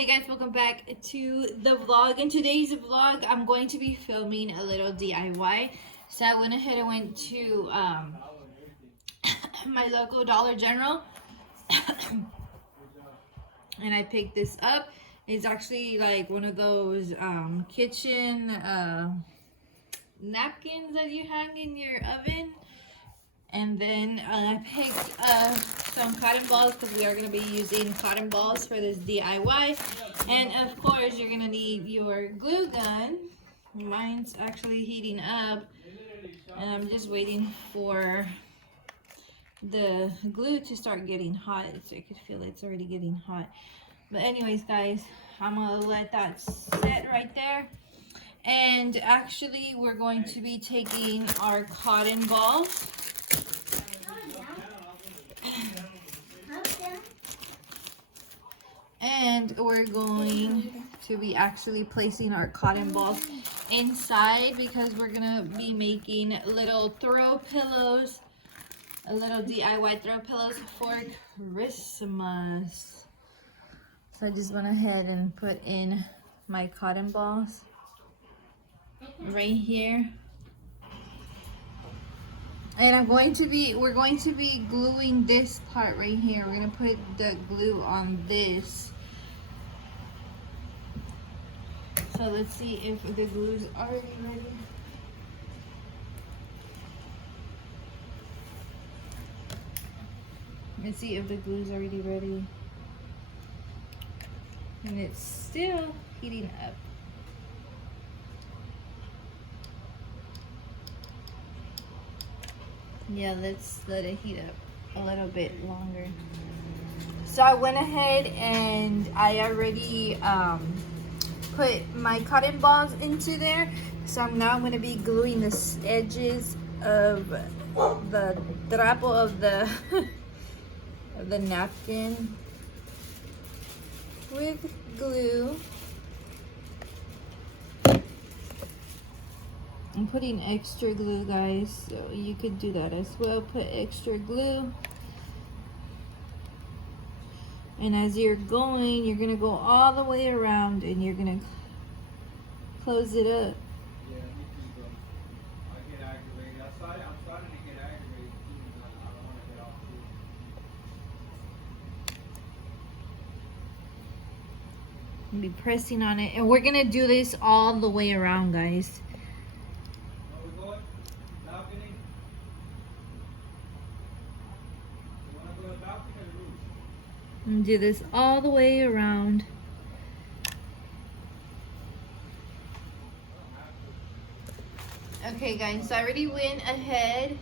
Hey guys, welcome back to the vlog. In today's vlog, I'm going to be filming a little DIY. So I went ahead and went to my local Dollar General and I picked this up. It's actually like one of those kitchen napkins that you hang in your oven. And then I picked some cotton balls because we are going to be using cotton balls for this DIY. And of course, you're going to need your glue gun. Mine's actually heating up. And I'm just waiting for the glue to start getting hot. So I could feel it's already getting hot. But anyways, guys, I'm going to let that set right there. And actually, we're going to be taking our cotton balls. And we're going to be actually placing our cotton balls inside because we're gonna be making little throw pillows, a little DIY throw pillows for Christmas. So I just went ahead and put in my cotton balls right here. And we're going to be gluing this part right here. We're gonna put the glue on this. So let's see if the glue's already ready. Let's see if the glue's already ready. And it's still heating up. Yeah, let's let it heat up a little bit longer. So I went ahead and I already put my cotton balls into there. So I'm now going to be gluing the edges of the trapo of the of the napkin with glue. I'm putting extra glue, guys, so you could do that as well. Put extra glue. And as you're going, you're going to go all the way around and you're going to close it up. Yeah, me too, bro. I get aggravated. I'm starting to get aggravated too, but I don't want to get off too. Be pressing on it, and we're going to do this all the way around, guys. Where we going? Balcony? You want to go to the balcony or the roof? And do this all the way around. Okay guys, so I already went ahead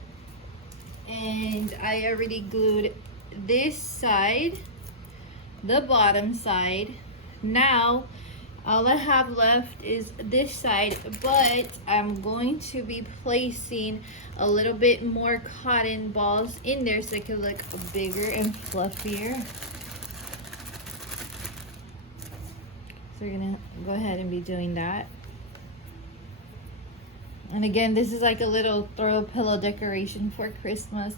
and I already glued this side, the bottom side. Now all I have left is this side, but I'm going to be placing a little bit more cotton balls in there so it can look bigger and fluffier. So we're gonna go ahead and be doing that. And again, this is like a little throw pillow decoration for Christmas,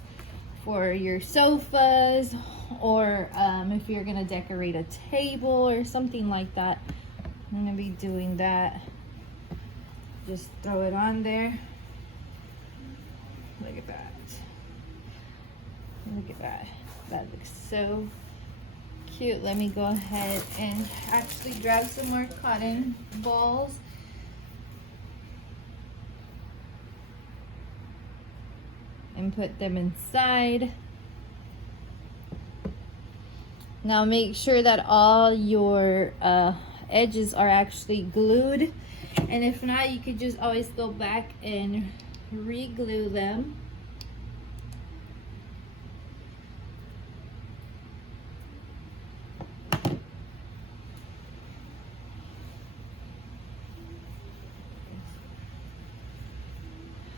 for your sofas, or if you're gonna decorate a table or something like that. I'm gonna be doing that. Just throw it on there. Look at that. Look at that. That looks so cute. Let me go ahead and actually grab some more cotton balls. And put them inside. Now make sure that all your edges are actually glued. And if not, you could just always go back and re-glue them.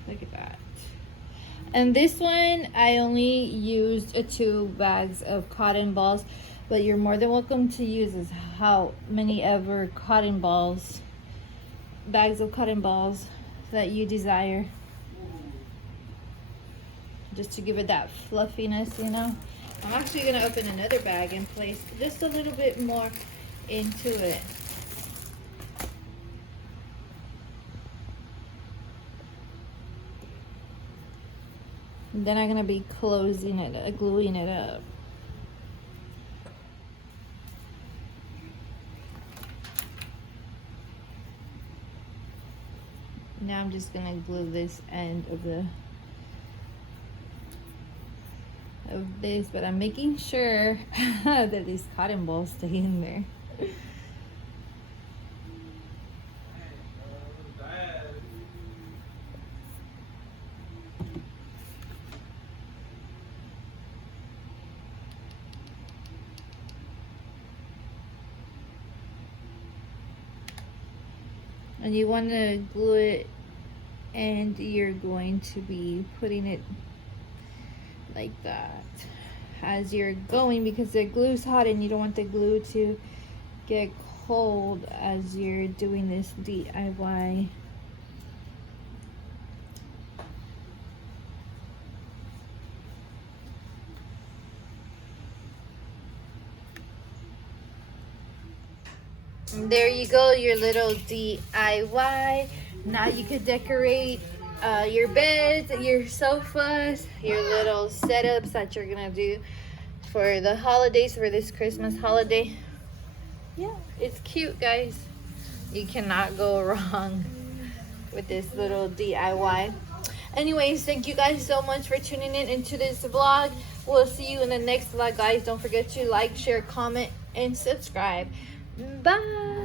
Look at that. And this one, I only used 2 bags of cotton balls, but you're more than welcome to use how many ever cotton balls, bags of cotton balls that you desire. Just to give it that fluffiness, you know. I'm actually gonna open another bag and place just a little bit more into it. And then I'm gonna be closing it, gluing it up. Now I'm just gonna glue this end of this, but I'm making sure that these cotton balls stay in there. And you want to glue it, and you're going to be putting it like that as you're going, because the glue's hot and you don't want the glue to get cold as you're doing this DIY. And there you go, your little DIY. Now you could decorate your beds, your sofas, your little setups that you're gonna do for the holidays, for this Christmas holiday. Yeah, it's cute, guys. You cannot go wrong with this little DIY. Anyways, thank you guys so much for tuning in into this vlog. We'll see you in the next vlog, guys. Don't forget to like, share, comment, and subscribe. Bye.